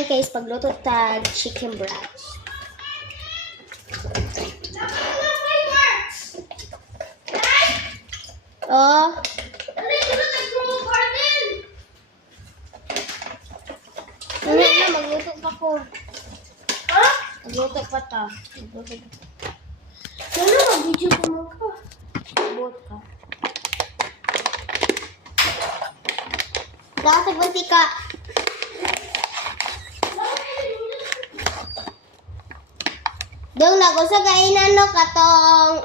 kuan guys pagluto tag chicken breast. Oh. Ano na, magluto pa ko. Ha? Magluto pa ta. Magluto pa. Ano, mag-video ko mo ka. Magluto ka. Dapat mantika. Dong lago sa kainan no katong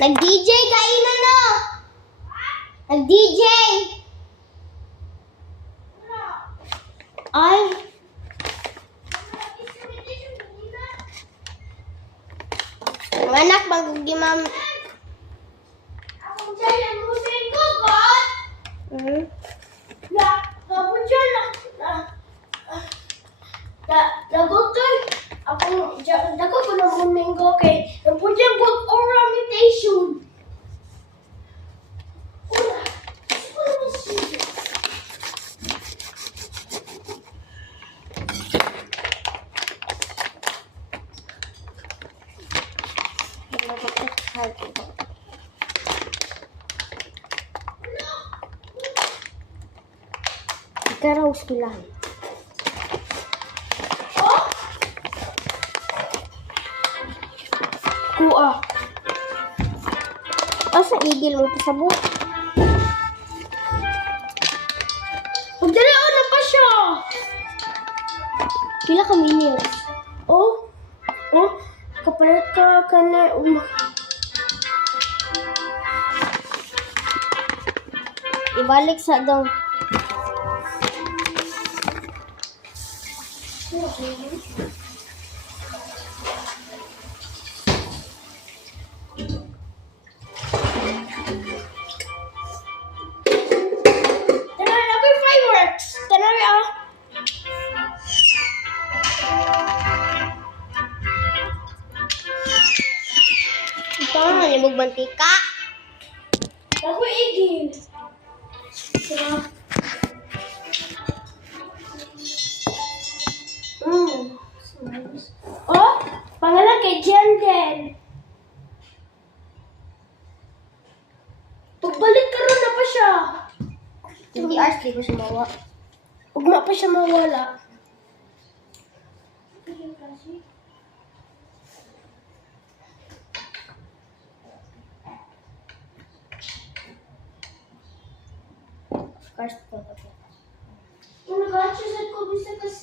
nag-DJ kainan no. Nag-DJ. Ay. Ang anak mag-gimam. Ako dyan, musik ko, God! Ako dyan, nagutoy. Ako dyan, dako ko na mumingo kay napo dyan good oral mutation. Ikaraw sila. Kuha. Asa igil mo pasabot? Magdala na pa siya. Pila ka minutes? Oh, kapalit ka na. Ibalik sa dong. Tanawi ako yung fireworks. Tanawi ah. Ito nga, libog mantika. Ako igil. Diba? Oh, pangalan kay Jenden. Pagbalik ka ron na pa siya. Hindi hours, di ko sumawa. Ugma pa siya mawala. First, Kung nag-actually ko bisa kasi